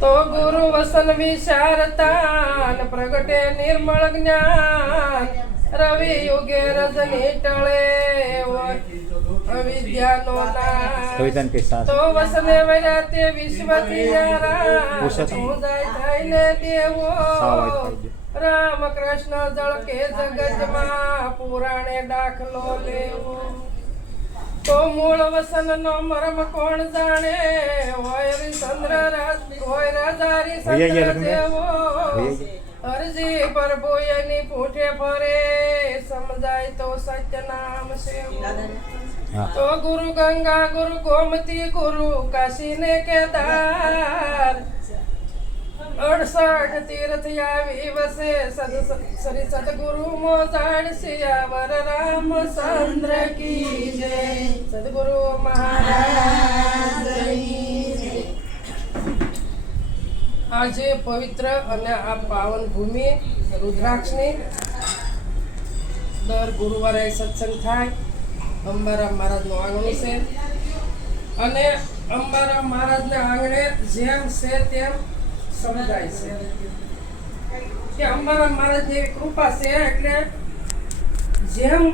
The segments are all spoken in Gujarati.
તો ગુરુ વસન વિચારતા પ્રગટે નિર્મળ જ્ઞાન રવિ યુગે રજની ટળે અવિદ્યાનો નાશ તો વસને વૈરાતે વિશ્વથી હું જાય થઈને દેવો રામ કૃષ્ણ જળ કે જગતમાં પુરાણે દાખલો લેવો તો મૂળ વસન નો મરમ કોણ જાણે હોય ચંદ્ર હોય રાજા ચંદ્ર જેવો અરજી પ્રભુ એની પૂઠે ફરે સમજાય તો સત્ય નામ સેવો તો ગુરુ ગંગા ગુરુ ગોમતી ગુરુ કાશી ને કેદાર 68 તીર્થ આવી વસે શ્રી સદગુરુ મોજાડ સિયાવર રામચંદ્ર કી જય સદગુરુ મહારાજ આજે પવિત્ર અને આ પાવન ભૂમિ રુદ્રાક્ષની દર ગુરુવારે સત્સંગ થાય. અંબારામ મહારાજનું આંગણું છે અને અંબારામ મહારાજના આંગણે જેમ છે તેમ સમજાય છે કે અંબારામ મહારાજ જેવી કૃપા છે એટલે જેમ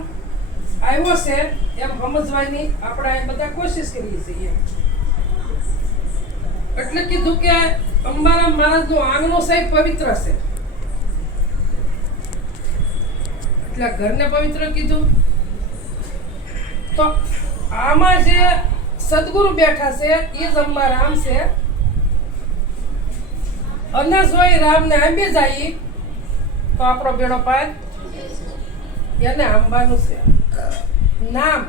આવ્યો છે એમ સમજવાની આપણે બધા કોશિશ કરીએ છીએ. એટલે કીધું કે અંબારામ મહારાજનું આંગણું સાહેબ પવિત્ર છે એટલે ઘરને પવિત્ર કીધું. તો આમાં જે સદગુરુ બેઠા છે એ જ અંબારામ છે અને જોઈ રામને આંબી જાય તો આપણો બેડો પાર એને આંબાનું છે નામ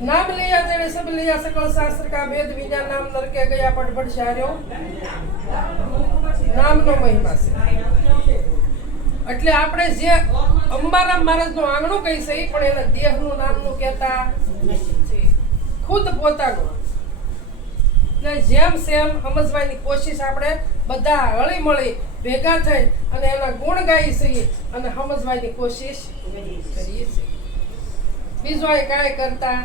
नाम लिया तेरे सब लिया सकल शास्त्र का वेद विज्ञान नाम नर के गया पट शार्यो નામનો મહિમા છે. એટલે આપણે જે અંબારામ મહારાજનું આંગણું કહી છે પણ એના દેહનું નામનું કહેતા ખુદ પોતાનું. એટલે જેમ સેમ સમજવાની કોશિશ આપણે બધા હળી મળી ભેગા થઈ અને એના ગુણ ગાઈ છીએ અને સમજવાની કોશિશ કરીએ છીએ. બીજું આ કાંઈ કરતા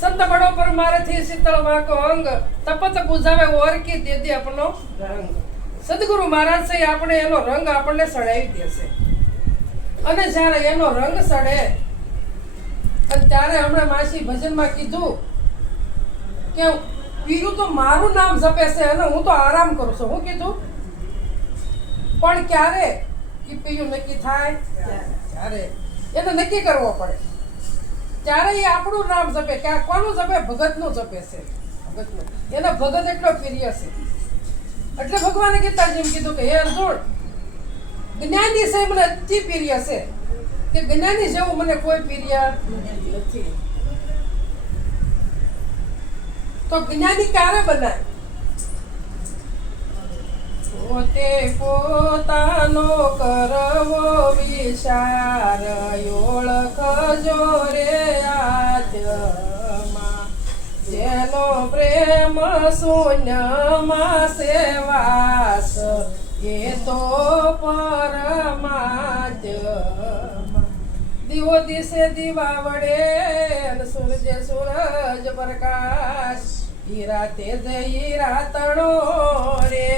સંત બડો પર મારેથી શીતળ વાકો અંગ તપત બુઝાવે ઓર કી દે દે આપનો રંગ. સદગુરુ મહારાજ છે આપણે એનો રંગ આપણને સડાવી દેશે અને જ્યારે એનો રંગ સડે અને ત્યારે હમણાં માસી ભજનમાં કીધું કે પીરું તો મારું નામ જપે છે અને હું તો આરામ કરું છું. હું કીધું પણ ક્યારે એ પીયું નક્કી થાય ત્યારે એને નક્કી કરવો પડે. ત્યારે એ આપણું નામ જપે કે આ કોનું જપે ભગતનું જપે છે ભગતનું. એના ભગત એટલો પ્રિય છે એટલે ભગવાને ગીતાજીમાં કીધું કે હે અર્જુન જ્ઞાની છે મને અતિ પ્રિય છે કે જ્ઞાની જેવું મને કોઈ પ્રિય નથી. તો જ્ઞાની ક્યારે બનાય પોતે પોતાનો કરવો વિચાર ઓળખજો રે આત્મા જેનો પ્રેમ શૂન્યમાં સેવાસ એ તો પરમાત્મા. દીવો દિશે દીવા વડે અને સૂરજે સૂરજ પ્રકાશ હીરા તેજ હીરા તણો રે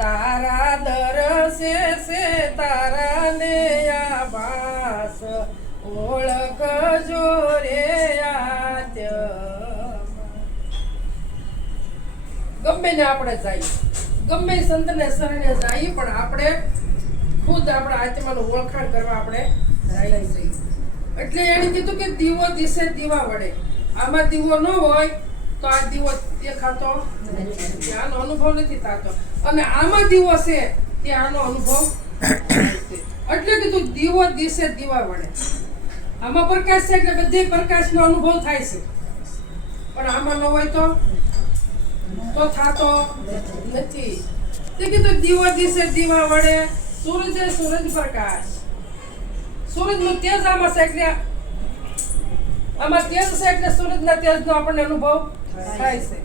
તારા દરસે છે તારા ને આભાસ ઓળખજો રે આત્મા. ગમે ને આપણે જઈએ ગમે સંતને શરણે જઈએ પણ આપણે ખુદ આપણા આત્માનું ઓળખાણ કરવા આપણે જાય છીએ. એટલે એને કીધું કે દીવો દિશે દીવા વડે. આમાં દીવો ન હોય તો આ દીવો દેખાતો નથી, આનો અનુભવ નથી થતો અને આમાં દીવો છે તે આનો અનુભવ એટલે કીધું દીવો દિશે દીવા વડે. આમાં પ્રકાશ છે એટલે બધી પ્રકાશનો અનુભવ થાય છે પણ આમાં ન હોય તો થતો નથી. તે કીધું દીવો દિશે દીવા વડે સૂરજે સૂરજ પ્રકાશ. સૂરજનું તેજ આમાં છે એટલે આમાં તેજ છે એટલે સૂરજના તેજનો આપણને અનુભવ થાય છે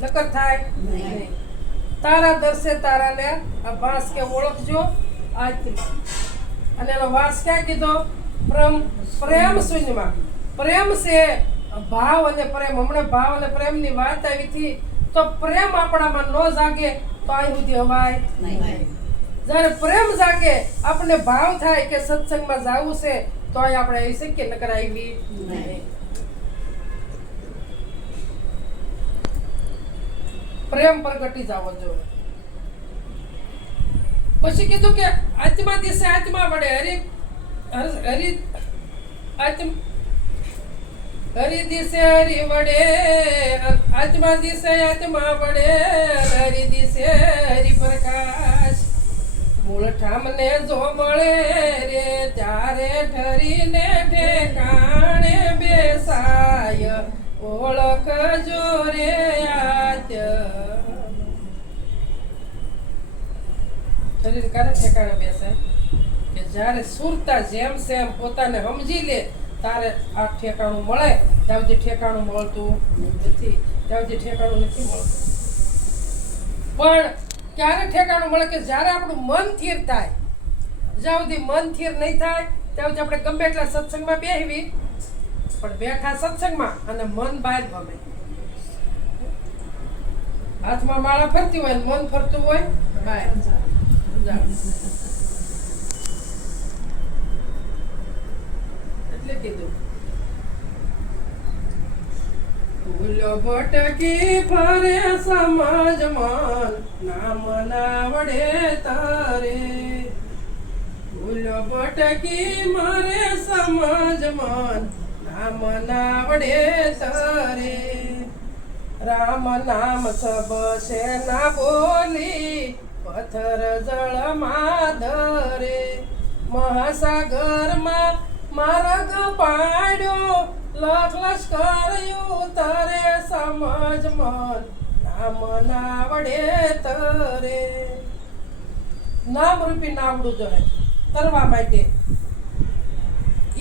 નકર થાય નહીં. તારા દર્શે તારાને આ વાસ કે ઓળખજો આત્મા. અને એનો વાસ ક્યાં કીધો પ્રેમ શૂન્યમાં. પ્રેમ છે ભાવ અને પ્રેમ, હમણાં ભાવ અને પ્રેમની વાત આવી હતી, તો પ્રેમ આપણામાં ન જાગે તો અહીં સુધી હવાય નહીં. જ્યારે પ્રેમ જાગે, આપણને ભાવ થાય કે સત્સંગમાં જાવું છે, તો અહીં આપણે આવી શકીએ, નકર આવી નહીં. પ્રેમ પ્રગટી જવો જોઈએ. પછી કીધું કે આત્મા દિશે આત્મા વડે હરિ દિશે હરિ વડે, આત્મા દિશે આત્મા વડે, હરિ દિશે હરિ પ્રકાશ. મૂળ ઠામને જો મળે રે, ત્યારે ઠરીને ઠેકાણે બેસાય, ઓળખજો રે આત્ય. શરીર ક્યારે ઠેકાણે બેસે? કે જ્યારે સુરતા જેમ સેમ પોતાને સમજી લે, તારે આ ઠેકાણું મળે. ત્યાં સુધી ઠેકાણું મળતું નથી, ત્યાં સુધી ઠેકાણું નથી મળતું. પણ ક્યારે ઠેકાણું મળે? કે જ્યારે આપણું મન સ્થિર થાય. જ્યાં સુધી મન સ્થિર નહીં થાય, ત્યાં સુધી આપણે ગમે એટલા સત્સંગમાં બેસવી, પણ બેઠા સત્સંગમાં અને મન બહાર ગમે. હાથમાં માળા ફરતી હોય, મન ફરતું હોય બહાર. એટલે કીધું ભૂલો ભટકી ફરે સમાજમાં, નામ ના વડે તારે. ભૂલો ભટકી મારે સમાજમાં, નામ ના વડે તારે. રામ નામ સબ છે ના બોલી, પથ્થર જળમાં ધરે. મહાસાગરમાં માર્ગ પાડ્યો, લખ લશ્કર ઉતરે સમજમાં, નામ ના વડે તરે. નામ રૂપી નામડું જોઈએ તરવા માટે.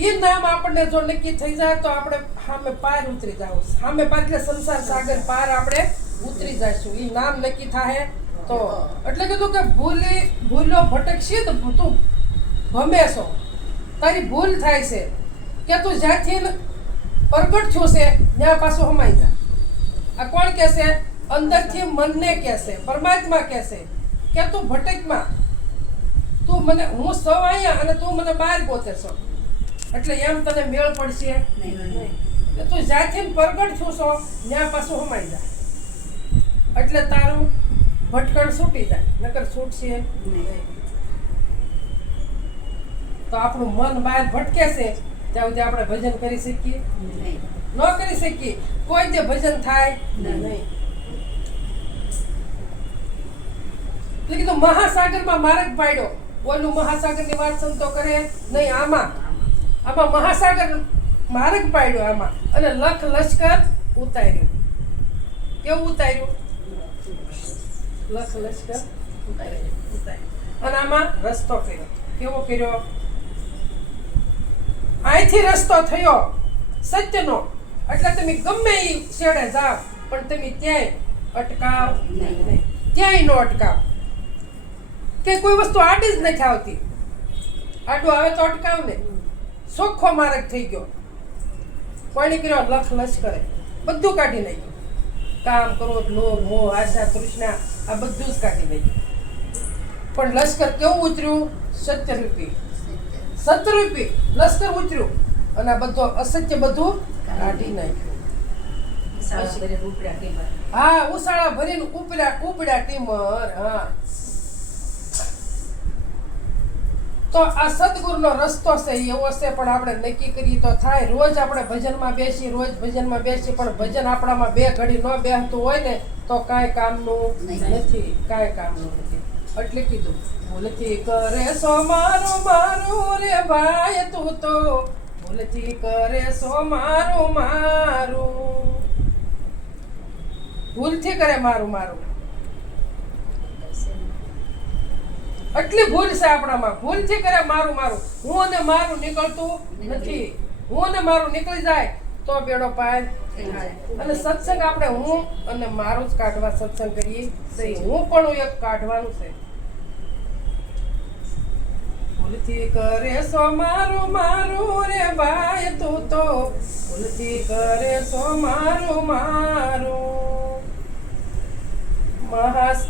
એ નામ આપણને જો નક્કી થઈ જાય તો આપણે સામે પાર ઉતરી જાવ. સામે પાર એટલે સંસાર સાગર પાર આપણે ઉતરી જઈશું. એ નામ નક્કી થાય તો. એટલે કીધું કે ભૂલો ભટકશી તો તું ભમેશો. તારી ભૂલ થાય છે કે તું જ્યાંથી પ્રગટ થયું છે ત્યાં પાછું હમાઈ જા. આ કોણ કહેશે? અંદરથી મનને કહેશે, પરમાત્મા કહેશે કે તું ભટકમાં, તું મને, હું સૌ અહીંયા અને તું મને બહાર ગોતે છો. એટલે એમ તને મેળ પડશે નહીં. તું જ્યાંથી પ્રગટ થયું છો ત્યાં પાછું હમાઈ જા. એટલે તારું ભટકણ છૂટી જાય, નકર છૂટશે નહીં. તો આપણું મન બહાર ભટકે છે ત્યાં સુધી આપણે ભજન કરી શકીએ નહીં, ન કરી શકીએ. કોઈ જે ભજન થાય નહીં. એટલે કીધું મહાસાગરમાં માર્ગ પાડ્યો. ઓલું મહાસાગરની વાત સંતો કરે નહીં, આમાં મહાસાગર માર્ગ પાડ્યો આમાં. અને લખ લશ્કર ઉતાર્યું. કેવું ઉતાર્યું? લખ લશ્કર ઉતાર્યું. અને આમાં રસ્તો કર્યો. કેવો કર્યો? અહીંથી રસ્તો થયો સત્યનો. એટલે તમે ગમે એ છેડે જાઓ, પણ તમે ક્યાંય અટકાવ નહીં. ક્યાંય ન અટકાવ. કે કોઈ વસ્તુ આડી જ નથી આવતી. આડું આવે તો અટકાવ ને. ચોખ્ખો માર્ગ થઈ ગયો. કોઈને કર્યો? લખ લશ્કરે બધું કાઢી નાખ્યું. કામ, ક્રોધ, લોભ, મોહ, આશા, તૃષ્ણા, આ બધું જ કાઢી નાખ્યું. પણ લશ્કર કેવું ઉતર્યું? સત્યરૂપી. સત્યરૂપી લશ્કર ઉતર્યું અને આ બધું અસત્ય બધું કાઢી નાખ્યું. હા, ઉસાળા ભરીને ઉપડ્યા ટીમર. હા, તો આ સદગુરુનો રસ્તો છે એવો છે. પણ આપણે નક્કી કરીએ તો થાય. રોજ આપણે ભજનમાં બેસી, પણ ભજન આપણામાં બે ઘડી ન બેસતું હોય ને તો કાંઈ કામનું નથી. કાંઈ કામનું નથી. એટલે કીધું ભૂલથી કરે સો મારું મારું રે ભાઈ, તું તો ભૂલથી કરે સો મારું મારું. ભૂલથી કરે મારું મારું. એટલી ભૂલ છે આપણામાં. ભૂલથી કરે મારું મારું. હું અને મારું નીકળતું નથી. હું અને મારું નીકળી જાય તો બેડો પાર થાય. અને સત્સંગ આપણે હું અને મારું જ કાઢવા સત્સંગ કરીએ. હું પણ એક કાઢવાનું છે. ભૂલથી કરે સો મારું મારું રે ભાઈ તું તો ભૂલથી કરે સો મારું મારું મહાસ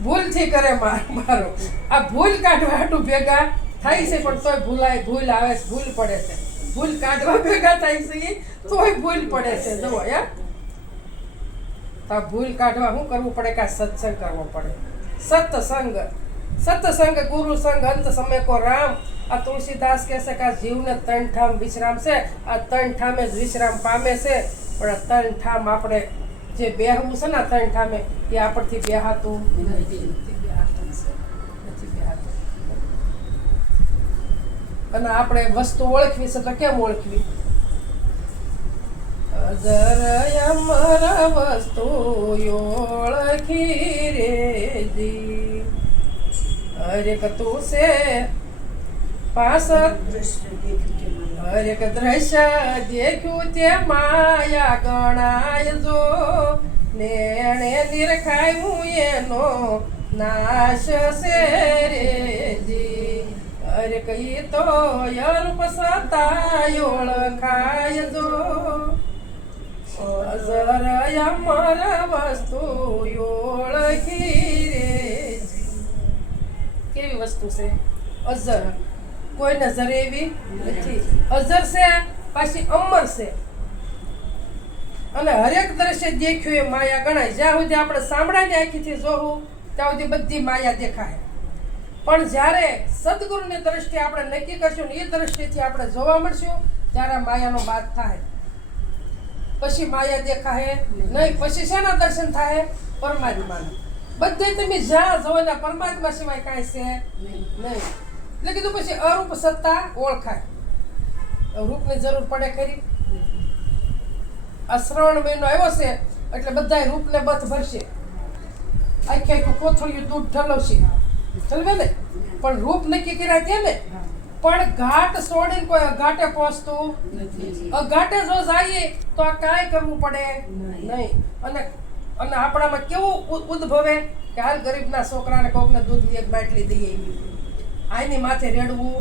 ભૂલથી કરે મારો આ ભૂલ કાઢવા હાટું ભેગા થાય છે પણ તોય ભૂલાય ભૂલ આવે છે ભૂલ પડે છે ભૂલ કાઢવા ભેગા થાય છે તોય ભૂલ પડે છે જો તો ભૂલ કાઢવા શું કરવું પડે કે સત્સંગ કરવો પડે સત્સંગ ગુરુ સંગ અંત સમય કો રામ આ તુલસીદાસ કહે છે કે આ જીવને ત્રણ ઠામ વિશ્રામ છે આ ત્રણ ઠામે જ વિશ્રામ પામે છે પણ આ ત્રણ ઠામ આપણે જે બેહવું છે ને ત્રણ ઠામે એ આપણથી બેહાતું નથી અને આપણે વસ્તુ ઓળખવી છે તો કેમ ઓળખવી અજર અમર વસ્તુ ઓળખી રે જી હરેક તું છે પાસર હરેક દ્રશ્ય દેખ્યું તે માયા ગણાય જો નેણે નિરખાયું એનો નાશ છે રે જી હરેક ઈ તો યરૂપ સતા ઓળખાય જો અજર અમર વસ્તુ ઓળખી રે કેવી વસ્તુ છે અજર કોઈ નજર એવી નથી અજર છે પાછી અમર છે અને હરેક દ્રશ્ય દેખ્યું એ માયા ગણાય જ્યાં સુધી આપણે સાંભળાની આંખીથી જોવું ત્યાં સુધી બધી માયા દેખાય પણ જ્યારે સદગુરુની દ્રષ્ટિ આપણે નક્કી કરશું ને એ દ્રષ્ટિથી આપણે જોવા મળશું ત્યારે માયાનો બાદ થાય પછી માયા દેખાય નહીં પછી શેના દર્શન થાય પરમાત્માના બધે તમે જ્યાં જોવો ને પરમાત્મા સિવાય કાંઈ છે નહીં એટલે કીધું પછી અરૂપ સત્તા ઓળખાય રૂપની જરૂર પડે ખરી આ શ્રાવણ મહિનો આવ્યો છે એટલે બધા રૂપને બથ ભરશે આખી આખું કોથળિયું દૂધ ઠલવશે ઠલવે ને પણ રૂપ નક્કી કર્યા કે ને પણ ઘાટ છોડીને કોઈ અઘાટે પહોંચતું અઘાટે જો જઈએ તો આ કાંઈ કરવું પડે નહીં અને આપણામાં કેવું ઉદ્ભવે કે હાલ ગરીબના છોકરાને કોકને દૂધની એક બાટલી દઈએ આની માથે રેડવું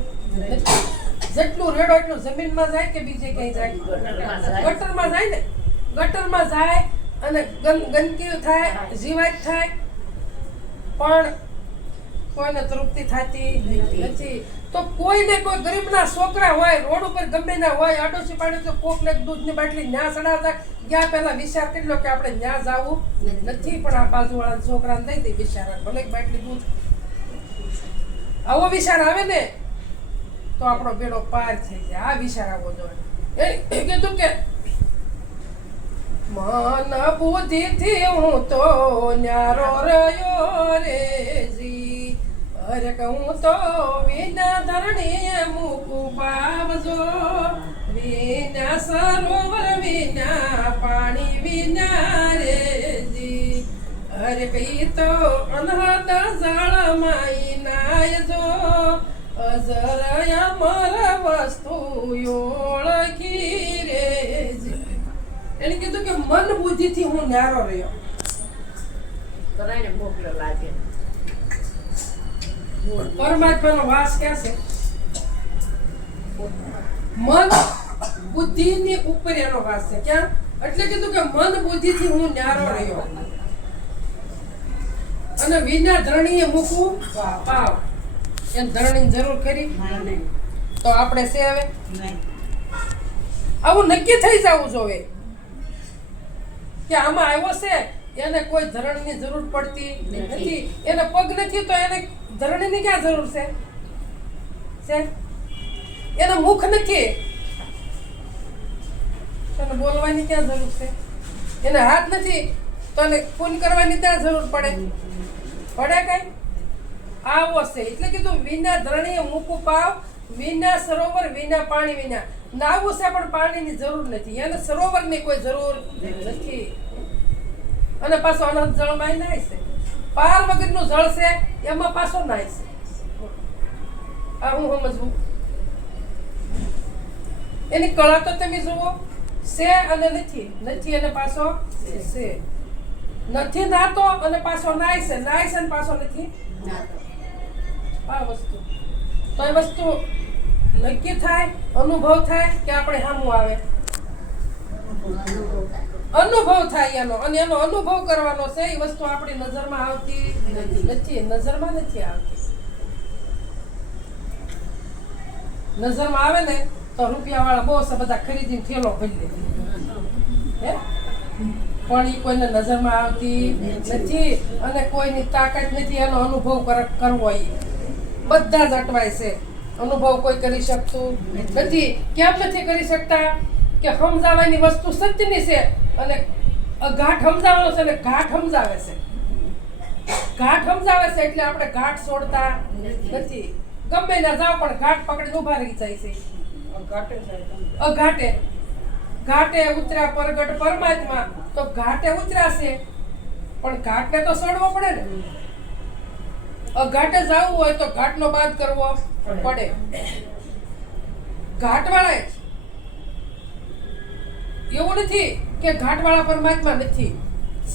જેટલું રેડો એટલું જમીનમાં જાય કે બીજે ક્યાંય જાય ગટરમાં જાય ને ગટરમાં જાય અને ગંદકી થાય જીવાત થાય પણ કોઈને તૃપ્તિ થતી નથી તો કોઈને કોઈ ગરીબના છોકરા હોય રોડ ઉપર ગમે ના હોય આડોશી પાડોશી કોકને દૂધની બાટલી ન્યા સડાવતા ગયા પહેલા વિચાર કેટલો કે આપણે ન્યા જવું નથી પણ આ બાજુવાળા છોકરાને દઈ દઈ બિચારા ભલે બાટલી દૂધ આવો વિચાર આવે ને તો આપણો બેડો પાર થઈ જાય આ વિચાર આવવો જોઈએ એ કીધું કે મન બુદ્ધિથી હું તો ન્યારો રહ્યો રે જી અરે હું તો વિના ધરણીએ મૂકું પાવજો વિના સરોવર વિના પાણી વિના રે જી અરે કઈ તો અનહદ જળમાઈ નાય જો અજર અમર વસ્તુ ઓળખી રે જી એને કીધું કે મન બુદ્ધિથી હું ન્યારો રહ્યો મોકલો લાગે પરમાત્માનો વાસ ક્યાં છે મન બુદ્ધિની ઉપર એનો વાસ છે ક્યાં એટલે કીધું કે મન બુદ્ધિથી હું ન્યારો રહ્યો અને વિના ધરણીએ મૂકું પાવ એમ ધરણીની જરૂર કરી તો આપણે છે હવે આવું નક્કી થઈ જવું જોઈએ કે આમાં આવ્યો છે એને કોઈ ધરણની જરૂર પડતી નથી એને પગ નથી તો એને ધરણીની ક્યાં જરૂર છે એને મુખ નથી એને બોલવાની ક્યાં જરૂર છે એને હાથ નથી તો એને ખૂન કરવાની ત્યાં જરૂર પડે કઈ આવો છે એટલે કીધું વિના ધરણીએ મૂકું પાવ વિના સરોવર વિના પાણી વિના નાવું છે પણ પાણીની જરૂર નથી એને સરોવરની કોઈ જરૂર નથી અને પાછો અનંત જળમાં નાય છે પાર વગરનું જળ છે એમાં પાછો નાય છે આ હું સમજવું એની કળા તો તમે જુઓ છે અને નથી અને પાછો છે નથી નાતો અને પાછો નાય છે ને પાછો નથી આ વસ્તુ તો એ વસ્તુ નક્કી થાય, અનુભવ થાય કે આપણે સામું આવે, અનુભવ થાય એનો, અને એનો અનુભવ કરવાનો છે. એ વસ્તુ આપણી નજરમાં આવતી નથી, નજરમાં નથી આવતી. નજરમાં આવે ને તો રૂપિયા વાળા બહુ છે, બધા ખરીદીને થેલો ભરી લે, હે પણ એ કોઈને નજરમાં આવતી નથી અને કોઈની તાકાત નથી એનો અનુભવ કરવો. એ બધા જ અટવાય છે. અનુભવ કોઈ કરી શકતું નથી. કેમ નથી કરી શકતા? કે સમજાવવાની વસ્તુ સત્યની છે અને ઘાટ સમજાવવાનો છે, અને ઘાટ સમજાવે છે. ઘાટ સમજાવે છે એટલે આપણે ઘાટ છોડતા નથી. ગમે ના જાવ પણ ઘાટ પકડીને ઉભા રહી જાય છે. અઘાટે ઘાટે ઉતર્યા પરગટ પરમાત્મા, તો ઘાટે ઉતરાશે પણ ઘાટને તો સડવો પડે ને. અઘાટે જવું હોય તો ઘાટનો બાદ કરવો પડે. ઘાટવાળા એવું નથી કે ઘાટવાળા પરમાત્મા નથી,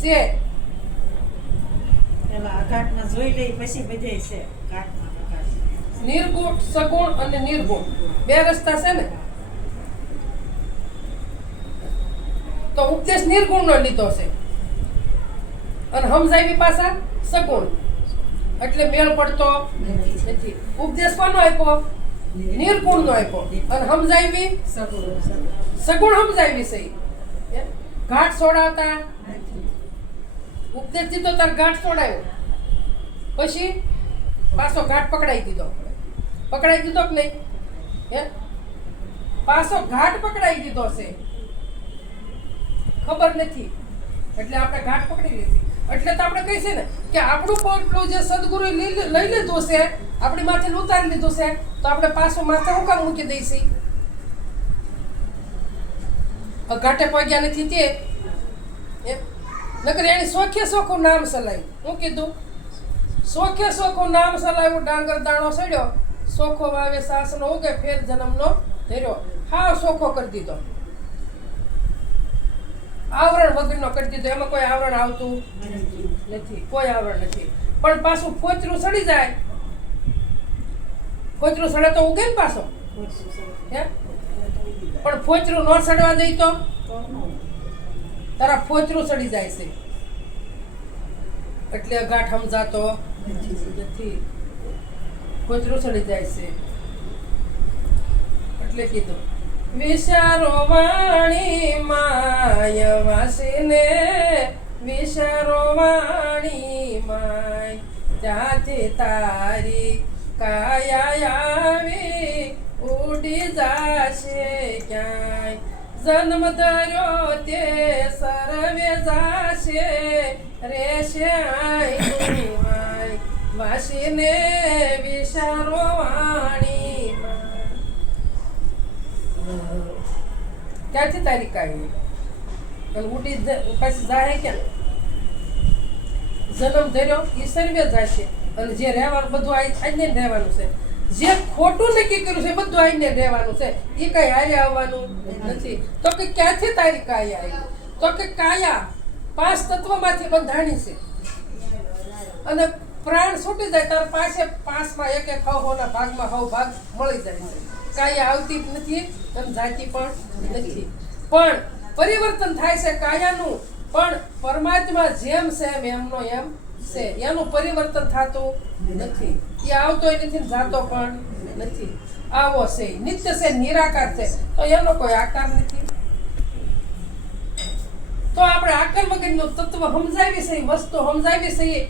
છે. ઘાટમાં જોઈ લઈ પછી બધે છે. નિર્ગુણ, સગુણ અને નિર્ગુણ બે રસ્તા છે ને. તો ઉપદેશ નિર્ગુણ નો લીધો છે અને સમજાવી પાછા સગુણ, એટલે મેળ પડતો નથી. ઉપદેશ કોનો આપ્યો? નિર્ગુણ નો આપ્યો, અને સમજાવી સગુણ સમજાવી છે. ઘાટ છોડાવતા ઉપદેશ દીધો તાર ઘાટ છોડાયો, પછી પાછો ઘાટ પકડાઈ દીધો કે નહીં? હે પાછો ઘાટ પકડાઈ દીધો છે, ખબર નથી એટલે આપણે ઘાટ પકડી લીધી. એટલે તો આપણે કહી છે ને કે આપણું પોટલું જે સદગુરુ લઈ લીધું છે, આપણી માથે ઉતારી લીધું છે, તો આપણે પાછું માથે હું કામ મૂકી દઈશી? ઘાટે પગ્યા નથી તે નકર એની સોખે સોખું નામ સલાયું. હું કીધું સોખે સોખું નામ સલાયું. ડાંગર દાણો સડ્યો, સોખો વાવે સાસનો ઉગે, ફેર જન્મનો ધર્યો. હાવ સોખો કરી દીધો, આવરણ વગરનો કરી દીધો. એમાં કોઈ આવરણ આવતું નથી, કોઈ આવરણ નથી. પણ પાછું ફોચરું સડી જાય, ફોચરું સડે તો ઉગે ને પાછો, હે પણ ફોચરું ન સડવા દઈ તો તારા ફોચરું સડી જાય છે. એટલે ગાંઠ સમજાતો નથી, ફોચરું સડી જાય છે. એટલે કીધું વિચારો વાણી માય વાસીને, વિચારો વાણી માય ત્યાંથી તારી કાયા આવી ઉડી જાશે ક્યાંય. જન્મ ધર્યો તે સર્વે જાશે, રેશે આઈ વાસીને વિચારો વાણી ક્યાંથી તારી કાઢી અને ઉડી પછી જાય ક્યાં? જન્મ ધર્યો એ સર્વે જશે, અને જે રહેવાનું બધું આઈને રહેવાનું છે. જે ખોટું નક્કી કર્યું છે બધું આઈને રહેવાનું છે, એ કઈ હારે આવવાનું નથી. તો કે ક્યાંથી તારી કાયા આવી? તો કે કાયા 5 તત્વમાંથી બંધાણી છે, અને પ્રાણ છૂટી જાય તાર પાસે 5માં એક હવના ભાગમાં હવ ભાગ મળી જાય છે. કાયા આવતી જ નથી અને જાતી પણ નથી, પણ પરિવર્તન થાય છે કાયાનું. પણ પરમાત્મા જેમ છે એમનો એમ છે, એનું પરિવર્તન થતું નથી. એ આવતોય નથી, જાતો પણ નથી. આવો છે, નિત્ય છે, નિરાકાર છે, તો એનો કોઈ આકાર નથી. તો આપણે આકાર વગરનું તત્વ સમજાવી છે, વસ્તુ સમજાવી છે,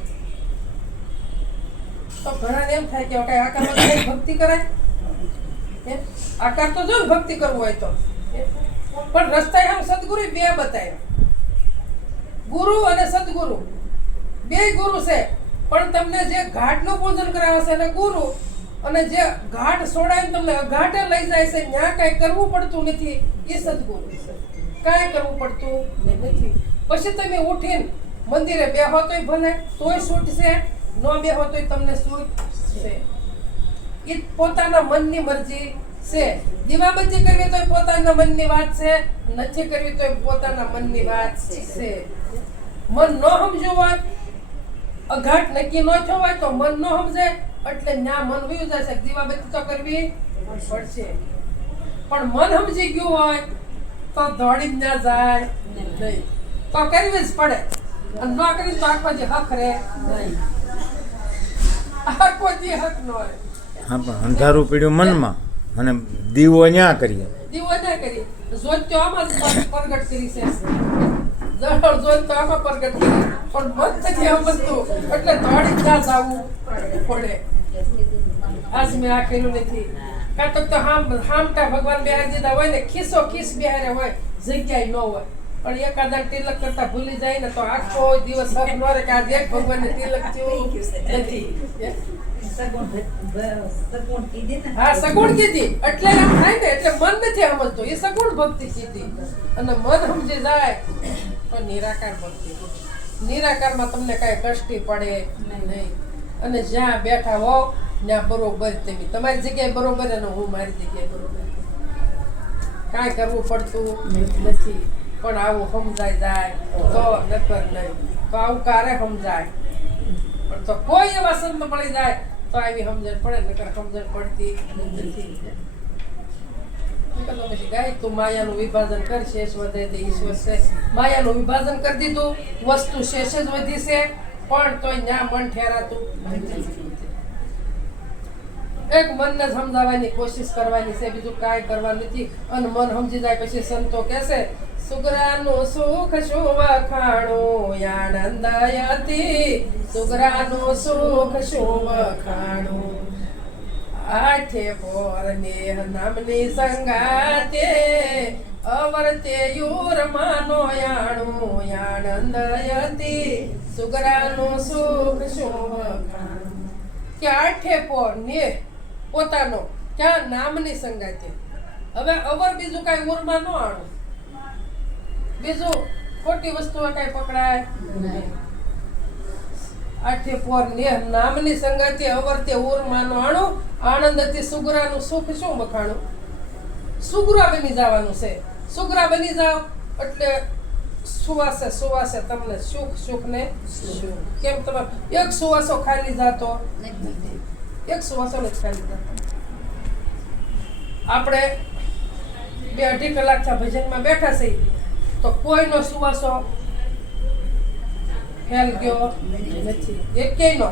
તો ઘણા એમ થાય કે કઈ આકાર વગર ભક્તિ કરાય? આકાર તો જો ભક્તિ કરવું હોય તો, પણ રસ્તા આમ સદગુરુ બે બતાવ્યા. ગુરુ અને સદગુરુ બે ગુરુ છે, પણ તમને જે ઘાટનું પૂજન કરાવે છે અને ગુરુ, અને જે ઘાટ છોડાવીને તમને ઘાટે લઈ જાય છે, ત્યાં કઈ કરવું પડતું નથી, એ સદગુરુ છે. કાંઈ કરવું પડતું નથી. પછી તમે ઉઠીને મંદિરે બેહો તોય ભલે તોય છૂટ છે, ન બેહો તોય તમને છૂટ છે. એ પોતાના મનની મરજી છે. દીવાબત્તી કરવી તો પોતાના મનની વાત છે, નથી કરવી તો પોતાના મનની વાત છે. મન ન સમજ્યું હોય, અઘાટ નક્કી ન થયો હોય તો મન ન સમજે એટલે ન્યા મન વયું જાય છે દીવાબત્તી તો કરવી પડશે. પણ મન સમજી ગયું હોય તો દોડી જ ના જાય નહીં, તો કરવી જ પડે. અને ન કરી તો આખો જે હક રહે નહીં, આખો જે હક ન રહે. હા, પણ અંધારું પીડ્યું મનમાં અને દીવો ન્યા કરીએ. દીવો ના કરી જોત તો આમાં જ પ્રગટ કરી છે, જળ જોત તો આમાં પ્રગટ કરી, પણ મન નથી સમજતું એટલે દોડી જ ના જવું પડે. આજ મેં આ કર્યું નથી, કાં તો હામટા ભગવાન બેહારી દીધા હોય ને, ખિસ્સો ખિસ બેહારે હોય, જગ્યાએ ન હોય, પણ એકાદા તિલક કરતા ભૂલી જાય ને તો આખો દિવસ હક ન રહે કે આ દેખ ભગવાનને તિલક થયું નથી. સગુણ કીધી ને. હા, સગુણ કીધી એટલે એમ થાય ને, એટલે મન નથી સમજતો, એ સગુણ ભક્તિ કીધી. અને મન સમજી જાય તો નિરાકાર ભક્તિ. નિરાકારમાં તમને કાંઈ કષ્ટી પડે નહીં, અને જ્યાં બેઠા હો ત્યાં બરોબર તમે તમારી જગ્યાએ બરોબર અને હું મારી જગ્યાએ બરોબર, કાંઈ કરવું પડતું નથી. પણ આવું સમજાય જાય તો નકર નહીં, તો આવું ક્યારે સમજાય. પણ તો કોઈ એવા સંત મળી જાય તો આવી સમજણ પડે, નકર સમજણ પડતી નથી. પછી ગાય તું માયાનું વિભાજન કર, શેષ વધે તે ઈશ્વર છે. માયાનું વિભાજન કરી દીધું, વસ્તુ શેષ જ વધી છે, પણ તોય ન્યા મન ઠેરાતું નથી. એક મનને સમજાવવાની કોશિશ કરવાની છે, બીજું કાંઈ કરવાનું નથી. અને મન સમજી જાય પછી સંતો કહેશે સુગરાનું સુખ શું વખાણું આનંદયતી, સુગરાનું સુખ શું વખાણું આઠે પોર નેહ નામની સંગાતે, અવરતે યુર માનો યાણું આનંદયતી, સુગરાનું સુખ શું વખાણું. કે આઠે પોર નેહ પોતાનો ક્યાં નામની સંગાતે. હવે અવર બીજું કાંઈ ઉરમાં ન આણું, બીજું ખોટી વસ્તુઓ કાંઈ પકડાય નહીં. આઠે પોર નેહ નામની સંગાતે, અવરતે ઉરમાનો આણું આનંદથી, સુગરાનું સુખ શું વખાણું. સુગરા બની જવાનું છે. સુગરા બની જાવ એટલે સુવાસે સુવાસે તમને સુખ સુખ ને સુખ. કેમ તમે એક સુવાસો ખાલી જાતો, એક સુવાસો ને ખાલી જાતો. આપણે 2-2.5 કલાકથી ભજનમાં બેઠા છીએ તો કોઈનો સુવાસો ફેલ ગયો નથી, એકેયનો.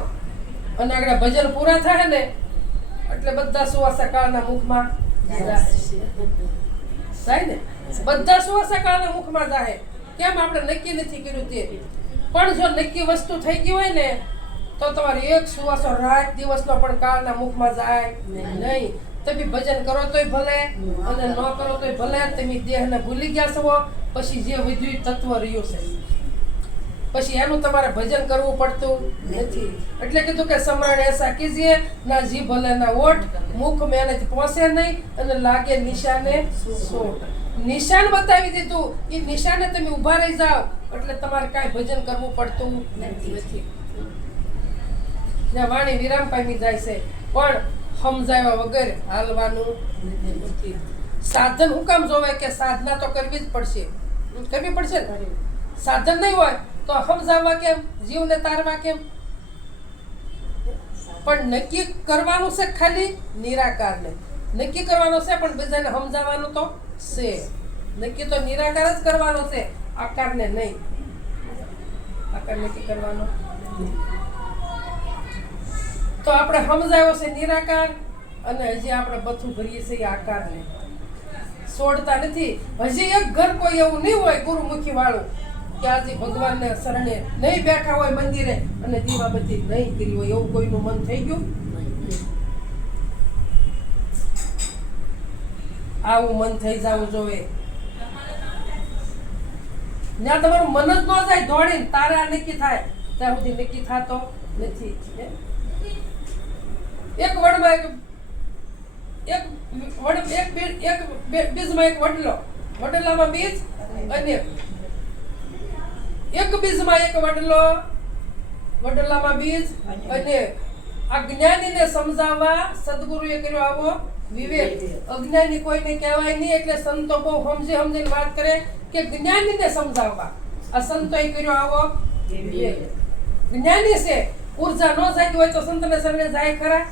અને આગળ ભજન પૂરા થાય ને એટલે બધા સુવાસા કાળના મુખમાં જાય ને, બધા સુવાસા કાળના મુખમાં જાય. કેમ? આપણે નક્કી નથી કર્યું તે. પણ જો નક્કી વસ્તુ થઈ ગઈ હોય ને તો તમારે એક સુવાસો રાત દિવસનો પણ કાળના મુખમાં જાય નહીં. તમે ભજન કરો તોય ભલે અને ન કરો તોય ભલે, તમે દેહને ભૂલી ગયા છો, પછી જે વિદ્યુત તત્વ રહ્યું છે પછી એનું તમારે ભજન કરવું પડતું નથી. એટલે કીધું કે સમરણ એસા કીજીએ ના જી ભલે ના ઓઠ, મુખ મહેનત પહોંચે નહીં અને લાગે નિશાને સોટ. નિશાન બતાવી દીધું, એ નિશાને તમે ઊભા રહી જાઓ એટલે તમારે કાંઈ ભજન કરવું પડતું નથી. જ્યાં વાણી વિરામ પામી જાય છે, પણ સમજાવ્યા વગર હાલવાનું નથી. સાધન હું કામ જોવાય કે સાધના તો કરવી જ પડશે, કરવી પડશે ને. સાધન નહીં હોય તો સમજાવવા કેમ, જીવને તારવા કેમ. પણ નક્કી કરવાનું છે ખાલી નિરાકારને નક્કી કરવાનું છે, પણ બીજાને સમજાવવાનું તો છે. નક્કી તો નિરાકાર જ કરવાનો છે, આકારને નહીં. આકાર નક્કી કરવાનો તો આપણે સમજાવ્યો છે નિરાકાર, અને હજી આપણે બથું ભરીએ છીએ આકારને, છોડતા નથી. હજી એક ઘર કોઈ એવું નહીં હોય ગુરુમુખી વાળું કે આજે ભગવાનને શરણે નહીં બેઠા હોય મંદિરે અને દીવાબત્તી નહીં કરી હોય, એવું કોઈનું મન થઈ ગયું? આવું મન થઈ જવું જોઈએ. જ્યાં તમારું મન જ ન જાય દોડીને તારે આ નક્કી થાય, ત્યાં સુધી નક્કી થતો નથી. એક વડમાં બીજમાં એક વડલો, વડલામાં બીજ અને એક બીજમાં એક વડલો, વડલામાં બીજ અને આ જ્ઞાનીને સમજાવવા સદગુરુએ કર્યો આવો વિવેક. અજ્ઞાની કોઈને કહેવાય નહીં, એટલે સંતો બહુ સમજીને વાત કરે કે જ્ઞાનીને સમજાવવા. આ સંતોએ કર્યો આવો જ્ઞાની છે, ઉર્જા ન જાગી હોય તો સંતને શરણે જાય ખરા?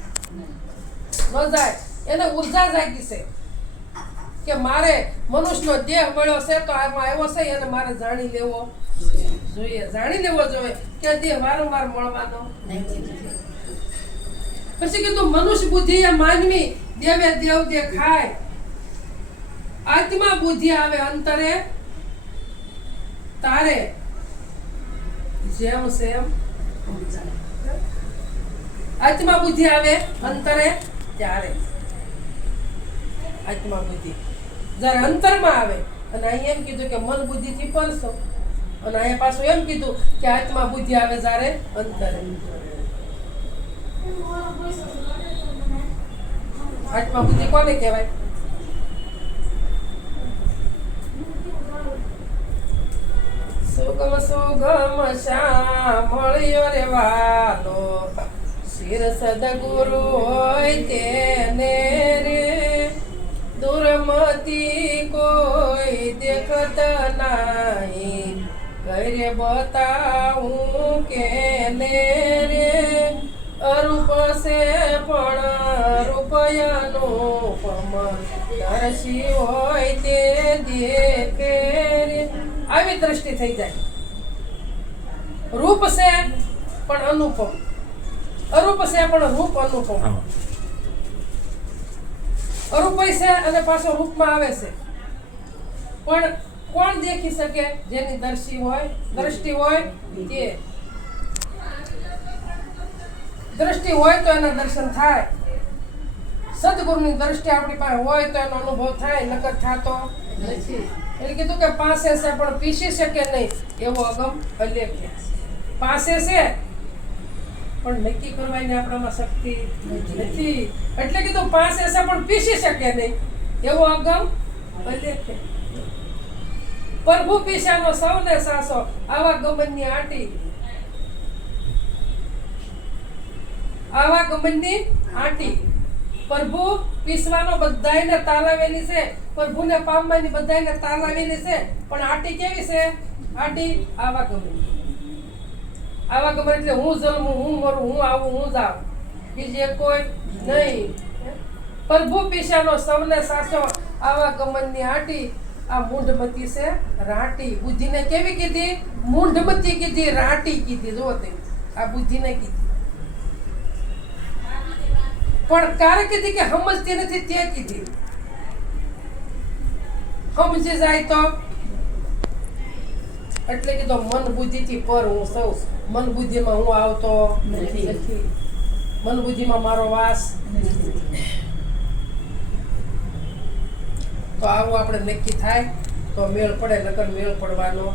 ન જાય. એને ઉર્જા જાગી છે કે મારે મનુષ્યનો દેહ મળ્યો છે તો આમાં આવ્યો છે, એને મારે જાણી લેવો જોઈએ. જાણી લેવો જોઈએ કે દેહ વારંવાર મળવાનો. પછી કીધું મનુષ્ય બુદ્ધિ એ માનવી દેવે દેવ દેખાય, આત્મા બુદ્ધિ આવે અંતરે તારે, જેમ સેમ આત્મા બુદ્ધિ આવે અંતરે ત્યારે. આત્મા બુદ્ધિ જ્યારે અંતરમાં આવે, અને અહીં એમ કીધું કે મન બુદ્ધિ થી પરસો, અને અહીંયા પાછું એમ કીધું કે આત્મા બુદ્ધિ આવે જ્યારે અંતરે. આત્મા બુદ્ધિ કોને કહેવાય? સુગમ સુગમ શ્યામળ્યો રે વાલો, શિર સદગુરુ હોય તેને રે, દુર્મતી કોઈ દેખત નહીં, કરે બતાવું કેને રે, અરૂપ છે પણ રૂપયાનુપમ, દર્શી હોય તે દેખે રે. આવી દ્રષ્ટિ થઈ જાય. રૂપ છે પણ અનુપમ, અરૂપ છે પણ રૂપ અનુપમ. અરૂપય છે અને પાછો રૂપમાં આવે છે, પણ કોણ દેખી શકે? જેની દ્રષ્ટિ હોય, દ્રષ્ટિ હોય તે. દ્રષ્ટિ હોય તો એના દર્શન થાય. સદગુરુની દ્રષ્ટિ આપણી પાસે હોય તો એનો અનુભવ થાય, નકર થતો નથી. એટલે કીધું કે પાસે છે પણ પીસી શકે નહીં, એવો અગમ અલેખ. પાસે છે પણ નક્કી કરવાની આપણામાં શક્તિ નથી. એટલે કીધું પાસે છે પણ પીસી શકે નહીં, એવો અગમ અલેખ. પ્રભુ પીસાનો સૌને સાસો, આવા ગમનની આટી, આવા ગમનની આટી. પ્રભુ પીસવાનો બધાયને તાલાવેલી છે, પ્રભુને પામવાની બધાયને તાલાવેલી છે, પણ આટી કેવી છે? આટી આવા ગમન. આવા ગમન એટલે હું જન્મું, હું મરું, હું આવું, હું જાઉં, બીજે કોઈ નહીં. પ્રભુ પીસાનો સૌને સાચો, આવા ગમનની આટી. આ મૂંઢમતી છે રાટી. બુદ્ધિને કેવી કીધી? મૂંઢમતી કીધી, રાટી કીધી. જો તે આ બુદ્ધિને કીધી, પણ કારે કીધી કે સમજતી નથી તે કીધી. સમજી જાય તો એટલે કીધું મન બુદ્ધિ થી પર હું સૌ. મન બુદ્ધિમાં હું આવતો નથી, મન બુદ્ધિમાં મારો વાસ. તો આવું આપણે નક્કી થાય તો મેળ પડે, નકર મેળ પડવાનો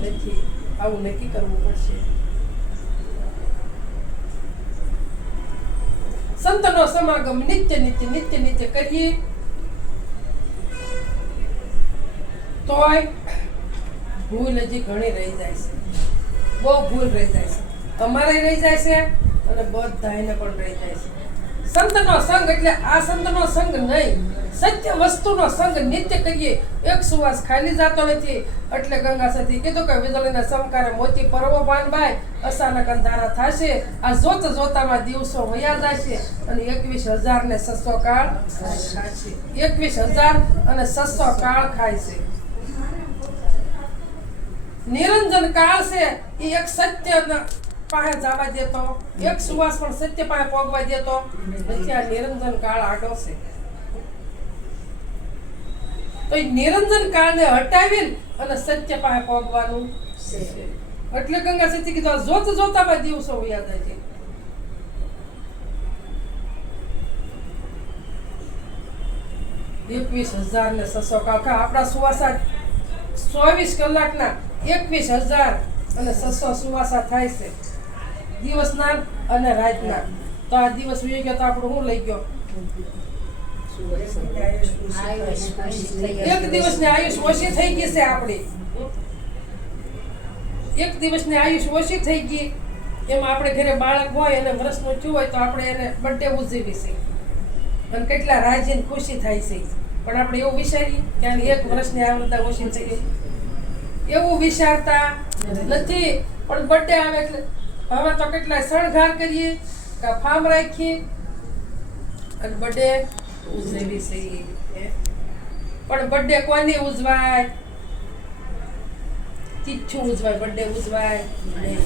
નથી. આવું નક્કી કરવું પડશે. સંતનો સમાગમ નિત્ય નિત્ય નિત્ય નિત્ય કરીએ તોય ભૂલ હજી ઘણી રહી જાય છે. બહુ ભૂલ રહી જાય છે. તમારે રહી જાય છે અને બધાને પણ રહી જાય છે. સંતનો સંગ એટલે આ સંતનો સંગ નહીં, સત્ય વસ્તુનો સંગ નિત્ય કરીએ. એક સુવાસ ખાલી જતો નથી. એટલે ગંગા સતી કીધું કે વીજળીના સમકારે મોતી પરવો પાનબાઈ, અચાનક અંધારા થશે. આ જોત જોતામાં દિવસો વયા જશે અને 21,600 કાળ ખાશે. 21,600 કાળ ખાય છે. નિરંજન કાળ છે એ એક સત્ય પાસે જવા દેતો, એક સુવાસ પણ સત્ય પાસે પોગવા દેતો નથી. આ નિરંજન કાળ આડો છે. તો એ નિરંજન કાળને હટાવીને અને સત્ય પાસે પોગવાનું છે. એટલે ગંગા સતી કીધું જોત જોતામાં દિવસો વયા જાય છે. ₹21,600 કાળ. આપણા સુવાસા 24 કલાકના 21,600 સુવાસા થાય છે, દિવસના અને રાતના. તો આ દિવસ વહી ગયો તો આપણું શું લઈ ગયો? એક દિવસની આયુષ ઓછી થઈ ગઈ છે આપણી. એક દિવસની આયુષ ઓછી થઈ ગઈ. એમાં આપણે ઘરે બાળક હોય અને વર્ષનું થયું હોય તો આપણે એને બર્થડે ઉજવી છે અને કેટલા રાજી ખુશી થાય છે. પણ આપણે એવું વિચારીએ કે આની 1 વર્ષની આવૃત્તા ઓછી થઈ ગઈ, એવું વિચારતા નથી. પણ બર્થડે આવે એટલે હવે તો કેટલા શણગાર કરીએ કા ફાર્મ રાખીએ અને બર્થડે ઉજવી છે. પણ બર્થડે કોની ઉજવાય? તિથ્યું ઉજવાય, બર્થડે ઉજવાય નહીં.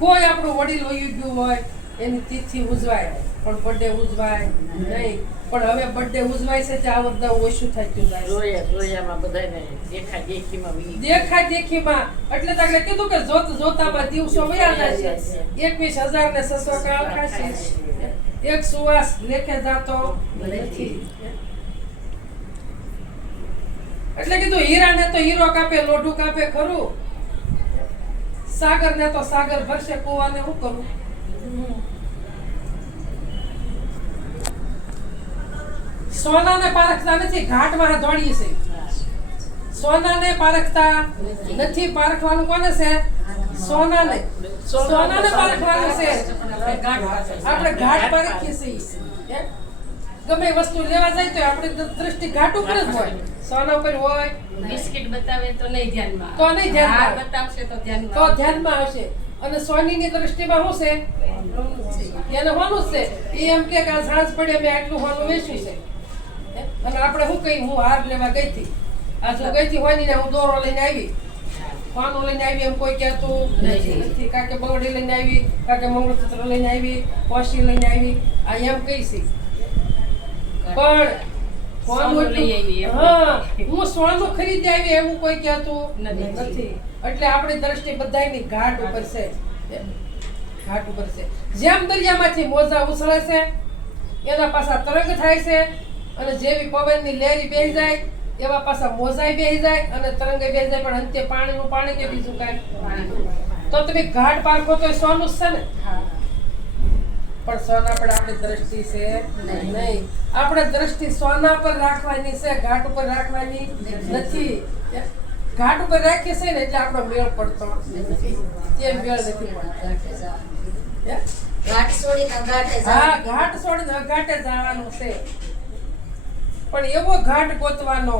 કોઈ આપણું વડીલ વયું ગયું હોય એની તિથિ ઉજવાય પણ બર્થડે ઉજવાય નહીં. પણ હવે બર્થડે ઉજવાય છે ત્યાં બધા ઓછું થતું જાય દેખા દેખીમાં. એટલે તો આપણે કીધું કે જોત જોતામાં દિવસો વયા જાય છે. 21,600 કાળ ખાશે, એક સુવાસ લેખે જાતો નથી. એટલે કીધું હીરાને તો હીરો કાપે, લોઢું કાપે ખરું, સાગરને તો સાગર ભરશે, કુવાને શું કરું? સોનાને પારખતા નથી, ઘાટમાં દોડીએ છે. સોનાને પારખતા નથી, પારખવાનું કોને છે? સોનાને. સોનાને પારખવાનું છે. આપણે ઘાટ પારખીએ છીએ. ગમે વસ્તુ લેવા જાય તો આપણી દ્રષ્ટિ ઘાટ ઉપર જ હોય. સોના ઉપર હોય, બિસ્કિટ બતાવે તો નહીં ધ્યાનમાં, તો નહીં ધ્યાનમાં હાર બતાવશે તો ધ્યાનમાં, તો ધ્યાનમાં આવશે. અને સોનીની દ્રષ્ટિમાં શું છે? એને હોનું જ છે. એ એમ કે આ સાંજ પડે મેં આટલું હોનું વેચ્યું છે. અને આપણે શું કહી, હું હાર લેવા ગઈ હતી, આ જો ગઈ હતી હોય ને હું દોરો લઈને આવી, હોનું લઈને આવી એમ કોઈ કહેતું નથી. કાકે બંગડી લઈને આવી, કાકે મંગળસૂત્ર લઈને આવી, પોશી લઈને આવી, આ એમ કહી છે. પણ સોનું લઈ આવી એમ. હા, હું સોનું ખરીદી આવી એવું કોઈ કહેતું નથી. નથી. એટલે આપણી દ્રષ્ટિ બધાયની ઘાટ ઉપર છે. ઘાટ ઉપર છે. જેમ દરિયામાંથી મોજા ઉછળે છે એના પાછા તરંગ થાય છે, અને જેવી પવનની લહેરી બેસી જાય એવા પાછા મોજાય બેસી જાય અને તરંગે બેસી જાય. પણ અંતે પાણીનું પાણી કે બીજું કાંઈ. તો તમે ઘાટ પારખો તો એ સોનું જ છે ને. પણ સોના પર આપણી દ્રષ્ટિ છે નહીં. આપણે દ્રષ્ટિ સોના પર રાખવાની છે, ઘાટ ઉપર રાખવાની નથી. ઘાટ ઉપર રાખીએ છે ને એટલે આપણો મેળ પડતો નથી. તે મેળ નથી પડતો. ઘાટ છોડીને ઘાટે હા, જાઓ. ઘાટ છોડીને ઘાટે જવાનું છે. પણ એવો ઘાટ ગોતવાનો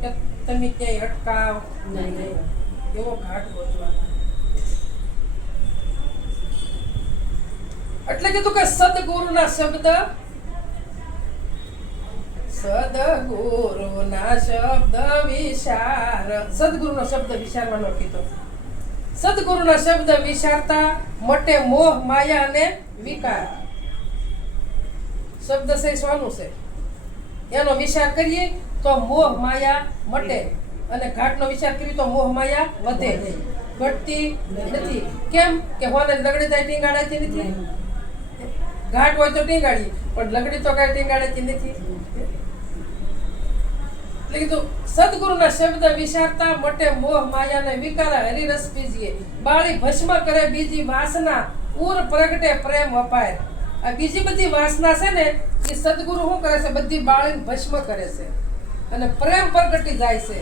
કે તમે ક્યાંય અટકાવ નહીં. એવો ઘાટ ગોતવાનો. એટલે કીધું કે સદગુરુના શબ્દ, સદગુરુના શબ્દ વિચાર. સદગુરુનો શબ્દ વિચારવાનો કીધો. સદગુરુના શબ્દ વિચારતા મટે મોહ, માયા અને વિકાર. શબ્દ છે સોનું છે, એનો વિચાર કરીએ તો મોહ માયા મટે, અને ઘાટનો વિચાર કરીએ તો મોહ માયા વધે, ઘટતી નથી. કેમ કે હોને લગડી જાય ટીંગાડાતી નથી. ઘાટ હોય તો ટીંગાડીએ, પણ લગડી તો કઈ ટીંગાડાતી નથી. એટલે કીધું સદગુરુના શબ્દ વિચારતા મટે મોહ માયા ને વિકાર, હરિરસ પીજીએ. બાળી ભસ્મ કરે બીજી વાસના, ઉર પ્રગટે પ્રેમ અપાય. આ બીજી બધી વાસના છે ને એ સદગુરુ શું કરે છે? બધી બાળીને ભસ્મ કરે છે અને પ્રેમ પ્રગટી જાય છે.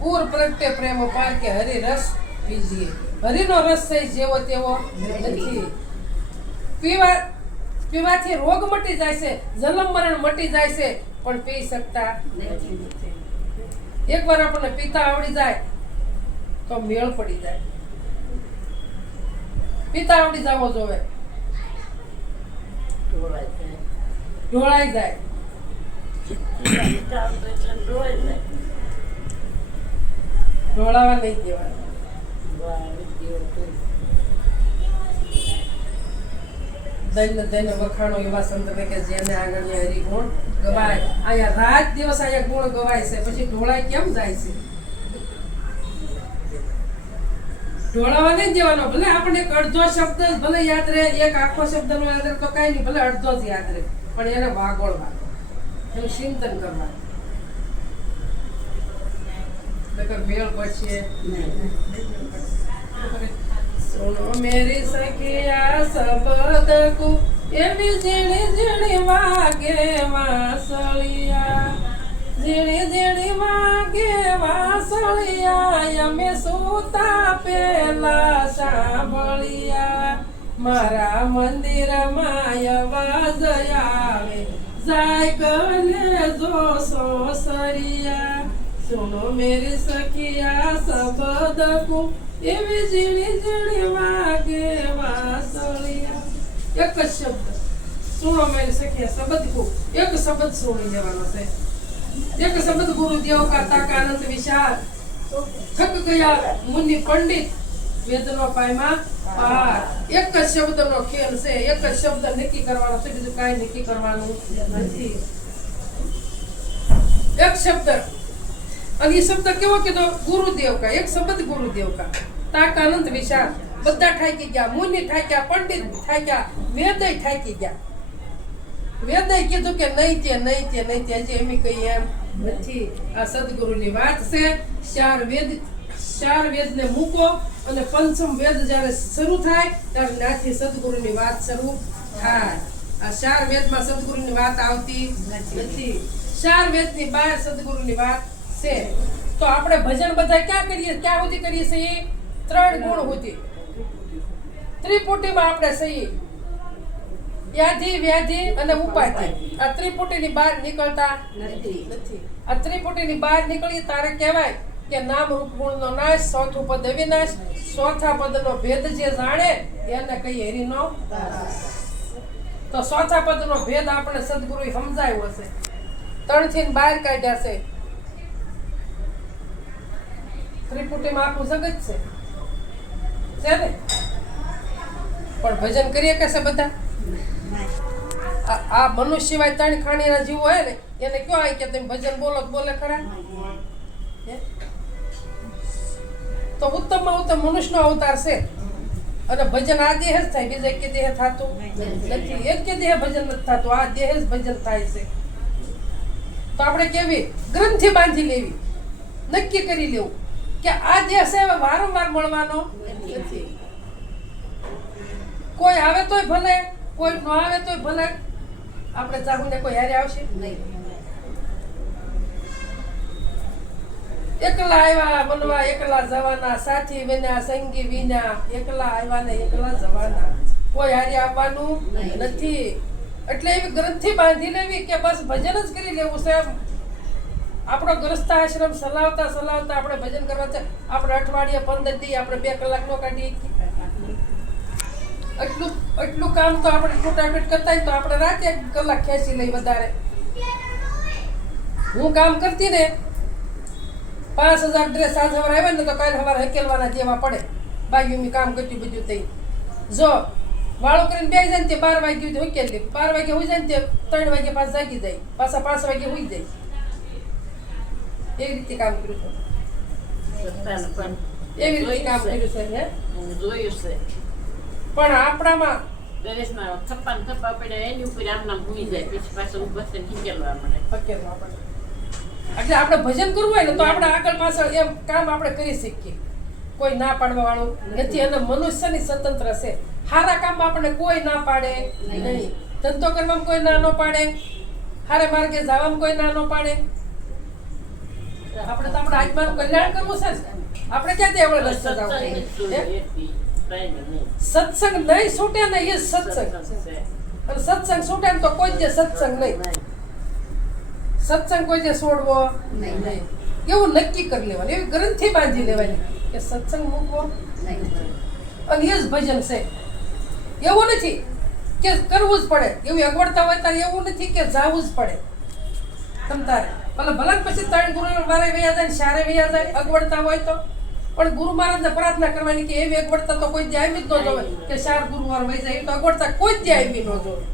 ઉર પ્રગટે પ્રેમ અપાય કે હરિરસ પીજીએ. હરિનો રસ છે જેવો તેવો નથી. પીવાથી રોગ મટી જાય છે, જન્મ મરણ મટી જાય છે, પણ પી શકતા નથી. એકવાર આપણને પીતા આવડી જાય તો મેળ પડી જાય. પીતા આવડી જવો જોવે, ઢોળાઈ જાય. ઢોળાવા નહીં દેવાના. દૈન્ય વખાણો એવા સંતને કે જેને આંગણીએ હરિગુણ ગવાય. અહીંયા રાત દિવસ અહીંયા ગુણ ગવાય છે, પછી ઢોળાઈ કેમ જાય છે? ઢોળાવા નહીં દેવાનો. ભલે આપણે એક અડધો શબ્દ ભલે યાદ રહે, એક આખો શબ્દ નો યાદ રહે તો કઈ નહીં, ભલે અડધો જ યાદ રહે, પણ એને વાગોળવા, એનું ચિંતન કરવા. મેળ પડશે. सुनो मेरी सखिया शब्द को एवी झीणी झीणी वागे वासलिया, झीणी झीणी वागे वासलिया, यमे सूता पेला सांभळिया. मारा मंदिर माय अवाज आवे, जाय कने जो सोसरिया. सुनो मेरी सखिया शब्द को एवी झीणी झीणी वागे वासळिया एक જ શબ્દ સુનો મેરી સખિયા શબ્દ કો એક શબ્દ સુણી લેવાનો છે એક શબ્દ ગુરુદેવ કા તાકાનંદ વિશાળ થક ગયા મુનિ પંડિત વેદનો પાયમાં પાર એક જ શબ્દનો ખેલ છે એક જ શબ્દ નક્કી કરવાનો છે બીજું કાંઈ નક્કી કરવાનું નથી એક શબ્દ અને એ શબ્દ કેવો કીધો ગુરુદેવ કા એક શબ્દ ગુરુદેવ કા તાકાનંદ વિશાળ બધા ઠાકી ગયા મુનિ ઠાક્યા પંડિત ઠાક્યા વેદય ઠાકી ગયા વેદય કીધું કે નહીં તે હજી એમ કઈ એમ નથી આ સદગુરુની વાત છે ચાર વેદને મૂકો અને પંચમ વેદ જ્યારે શરૂ થાય ત્યારે ત્યાંથી સદગુરુની વાત શરૂ થાય આ ચાર વેદમાં સદગુરુની વાત આવતી નથી ચાર વેદની બહાર સદગુરુની વાત છે તો આપણે ભજન બધા ક્યાં સુધી કરીએ છીએ 3 ગુણ સુધી ત્રિપુટીમાં આપણે સહી યાધિ વ્યાધિ અને ઉપાધિ આ ત્રિપુટીની બહાર નીકળતા નથી આ ત્રિપુટીની બહાર નીકળી તારે કહેવાય કે નામ રૂપ ગુણનો નાશ ચોથું પદ અવિનાશ ચોથા પદનો ભેદ જે જાણે એને કહીએ હરિનો તો ચોથા પદનો ભેદ આપણે સદગુરુએ સમજાયો હશે 3 થી 12 કાઢ્યા છે ત્રિપુટીમાં આખું જગત છે ને પણ ભજન કરીએ કે છે બધા આ મનુષ્ય સિવાય 3 ખાણીના જીવો હોય ને એને કયો આય કે તમે ભજન બોલો બોલે ખરા તો ઉત્તમમાં ઉત્તમ મનુષ્યનો અવતાર છે અને ભજન આ દેહ જ થાય બીજા એક દેહ થતું નથી એક કે દેહ ભજન નથી થતું આ દેહ જ ભજન થાય છે તો આપણે કેવી ગ્રંથિ બાંધી લેવી નક્કી કરી લેવું કે આ દેહ છે વારંવાર મળવાનો નથી કોઈ આવે તોય ભલે કોઈ ન આવે તોય ભલે આપણે ચાહુને કોઈ હારે આવશે નહીં એકલા આવ્યા બનવા એકલા જવાના સાથી વિના સંગી વિના એકલા આવ્યા ને એકલા જવાના કોઈ હારે આવવાનું નથી એટલે એવી ગ્રંથિ બાંધી લેવી કે બસ ભજન જ કરી લેવું છે આપણો ગ્રસ્થ આશ્રમ ચલાવતા આપણે ભજન કરવા છે આપણે અઠવાડિયે 15 દી આપણે 2 કલાક નો કાઢી એટલું કામ તો આપણે ટોટામેટ કરતા તો આપણે રાતે 1 કલાક ખેંચી લઈ વધારે હું કામ કરતી ને 5000 ડ્રેસ આજ સવારે આવ્યા ને તો કાલે સવારે હકેલવાના જેવા પડે બાકી મેં કામ કર્યું બધું થઈ જો વાળો કરીને બે જાય ને તે 12 વાગે સુધી હકેલી 12 વાગે હોઈ જાય ને તે 3 વાગે પાછા જાગી જાય પાછા 5 વાગે હોઈ જાય એવી રીતે કામ કર્યું એવી રીતે કામ કર્યું છે હે જોયું છે પણ આપણામાં દરેશમાં થપ્પા પડ્યા એની ઉપર આમ નામ ભૂલી જાય પછી પાછું ઉભા થઈને ઠીકેલવા મળે હકેલવા પડે એટલે આપણે ભજન કરવું હોય ને તો આપણે આગળ પાછળ એમ કામ આપણે કરી શકીએ કોઈ ના પાડવા વાળું નથી અને મનુષ્યની સ્વતંત્ર છે સારા કામમાં આપણે કોઈ ના પાડે નહીં ધંધો કરવામાં કોઈ ના ન પાડે સારા માર્ગે જવામાં કોઈ ના ન પાડે આપણે તો આપણે આત્માનું કલ્યાણ કરવું છે આપણે ક્યાંથી આપણે રસ્તે જવું સત્સંગ નહીં છૂટે ને એ સત્સંગ અને સત્સંગ છૂટે ને તો કોઈ જે સત્સંગ નહીં સત્સંગ કોઈ જે છોડવો નહીં એવું નક્કી કરી લેવાનું એવી ગ્રંથિ બાંધી લેવાની કે સત્સંગ મૂકવો અને એ જ ભજન છે એવું નથી કે કરવું જ પડે એવી અગવડતા હોય ત્યારે એવું નથી કે જાવું જ પડે તમતારે ભલે પછી 3 ગુરુ વારે વયા જાય શારે વયા જાય અગવડતા હોય તો પણ ગુરુ મહારાજને પ્રાર્થના કરવાની કે એવી અગવડતા તો કોઈ આવી જ ન જોવે કે 4 ગુરુવાર વહી જાય એ તો અગવડતા કોઈ જ આવી ન જોવે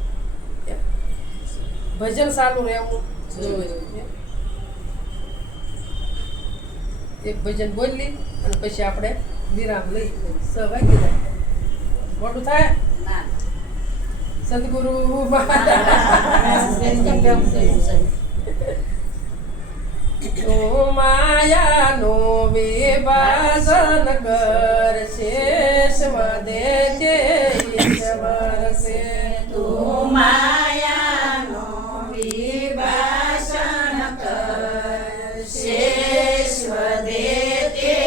ભજન સારું રહેવું જોઈએ એક ભજન બોલી અને પછી આપણે વિરામ લઈ 6 વાગી જાય મોટું થાય સદગુરુ તો માયાનો વિભાજન કરશે સ્વદે તે ઈશ્વર છે તું માયાનો વિભાષણ કરશે સ્વદે તે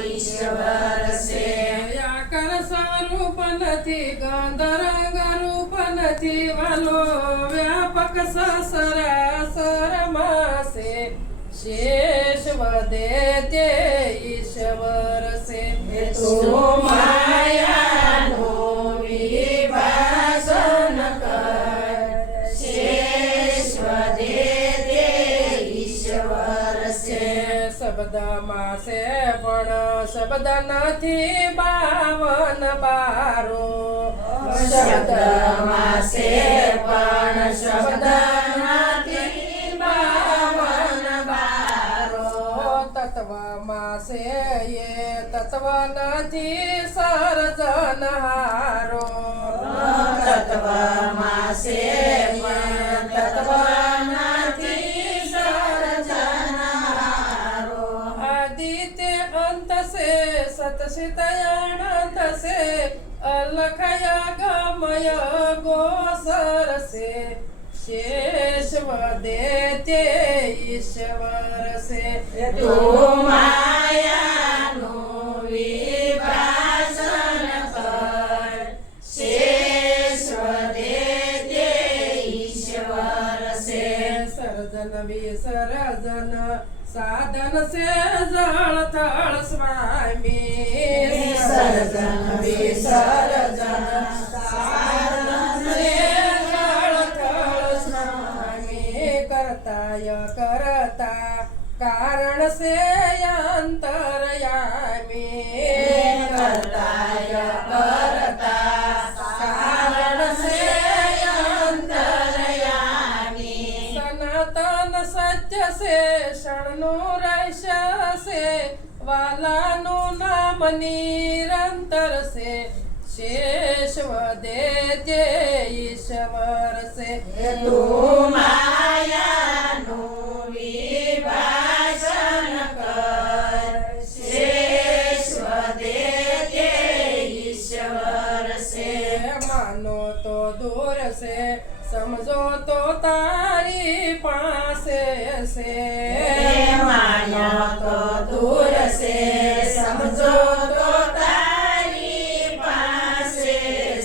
ઈશ્વર છે આકર સ્વરૂપ નથી ગંધર્વ રૂપ નથી વાલો વ્યાપક સસરા સરમાસે શેષ વદે તે ઈશ્વર છે તું માયાનો વિભાષણ કર શેષ વધે તે ઈશ્વર છે શબ્દમાં છે પણ શબ્દ નથી 52 બારો શબ્દમાં છે પણ શબ્દ નથી 52 બારો તત્વમાં છે એ તત્વ નથી સર્જનહારો તત્વમાં છે પણ તત્વ નથી સર્જનહારો આદિત્ય અંત છે સતસિતયાનંત છે અલખયા ગમય ગોસર છે શેષ વદે તે ઈશ્વર છે તું માયાનું વિભાષણ કર શેષ વધે તે ઈશ્વર છે સર્જન વિસર્જન સાધન છે જળ થળ સ્વામી સર્જન વિસર્જન સાધન છે જળ થળ સ્વામી કરતાય કરતા કારણ છે અંતરયામી કરતાય કરતા કારણ છે અંતરયામી સનાતન સત્ય છે ક્ષણનું રહસ્ય છે વાલાનું નામ નિરંતર છે શેષ વદે તે ઈશ્વર છે તું માયાનું વિભાષણ કર શેષ વધે તે ઈશ્વર છે માનો તો દૂર છે સમજો તો તારી પાસે છે માનો તો દૂર છે સમજો તો તારી પાસે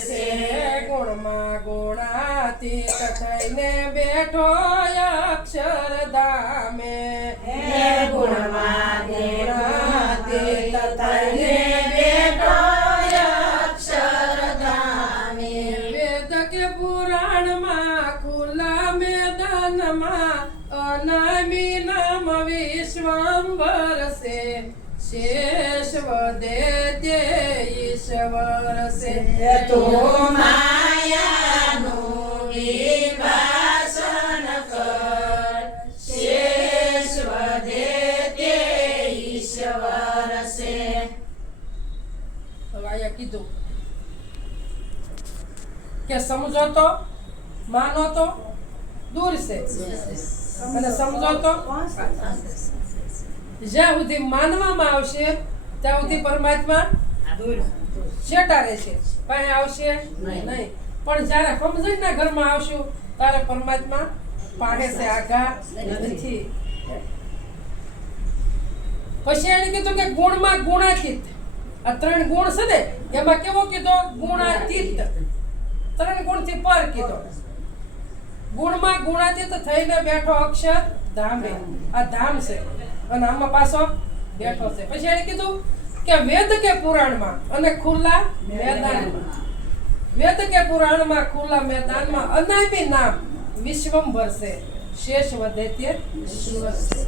છે ગુણમાં ગુણાતીત થઈને બેઠો અક્ષરધામે હે ગુણમાં ગુણાતીત થઈને બેઠો અક્ષરધામે વેદ કે પુરાણમાં ખુલ્લા મેદાનમાં અનામી નામ વિશ્વંભર છે શેષ વદે તે ઈશ્વર છે તું માયાનું વિભાષણ કર શેષ વધે તે ઈશ્વર છે હવે અહીંયા કીધું કે સમજો તો માનો તો દૂર છે અને સમજો તો જ્યાં સુધી માનવામાં આવશે ત્યાં સુધી પરમાત્મા છેટા રહેશે પાસે આવશે નહીં પણ જ્યારે સમજણના ઘરમાં આવશું ત્યારે પરમાત્મા પાસે છે આઘા નથી પછી એને કીધું કે ગુણમાં ગુણાતીત આ 3 ગુણ છે ને એમાં કેવો કીધો ગુણાતીત 3 ગુણથી પર કીધો ગુણમાં ગુણાતીત થઈને બેઠો અક્ષર ધામે આ ધામ છે અને આમાં પાછો બેઠો છે પછી એને કીધું કે વેદ કે પુરાણમાં અને ખુલ્લા મેદાનમાં વેદ કે પુરાણમાં ખુલ્લા મેદાનમાં અનામી નામ વિશ્વંભર છે શેષ વધે તે ઈશ્વર છે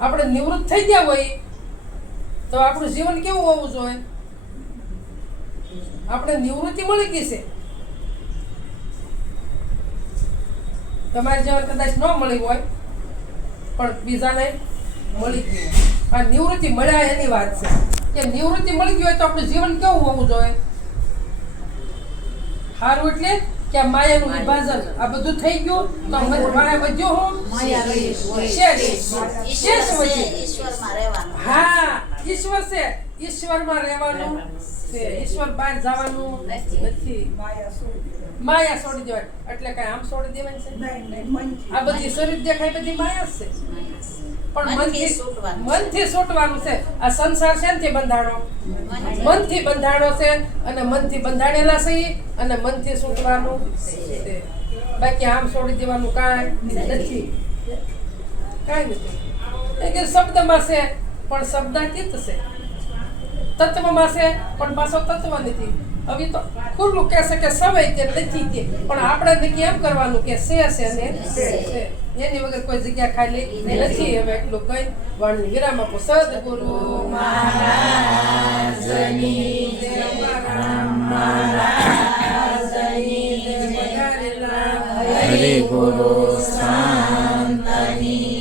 આપણે નિવૃત્ત થઈ ગયા હોય તો આપણું જીવન કેવું હોવું જોઈએ આપણે નિવૃત્તિ મળી ગઈ છે તમારી જીવન કદાચ ન મળી હોય પણ બીજાને મળી ગયું આ નિવૃત્તિ મળ્યા એની વાત છે કે નિવૃત્તિ મળી ગઈ હોય તો આપણું જીવન કેવું હોવું જોઈએ સારું એટલે કે માયાનું વિભાજન આ બધું થઈ ગયું તો માયા વધ્યો હું શેષ વધ્યું ઈશ્વરમાં રહેવાનું હા ઈશ્વર છે ઈશ્વરમાં રહેવાનું છે ઈશ્વર બહાર જવાનું નથી માયા છોડી દેવાય એટલે કઈ આમ છોડી દેવાની છે આ બધી શરીર દેખાય બધી માયા જ છે પણ મનથી છૂટવાનું છે આ સંસાર શેનથી બંધાણો મનથી બંધાણો છે અને મનથી બંધાણેલા છે અને મનથી છૂટવાનું છે બાકી આમ છોડી દેવાનું કાંઈ નથી કાંઈ નથી એ કે શબ્દમાં છે પણ શબ્દાતીત છે, તત્વમાં છે પણ પાછો તત્વ નથી. હવે તો ખુલ્લું કહેશે કે સવાય તે નથી તે, પણ આપણે નક્કી એમ કરવાનું કે છે ને છે. એની વગર કોઈ જગ્યા ખાલી નથી. હવે એટલું કઈ વાણી વિરામ આપો. સદગુરુ મહારાજની જય, મહારાજની જય, હરિ ગુરુ શાંતની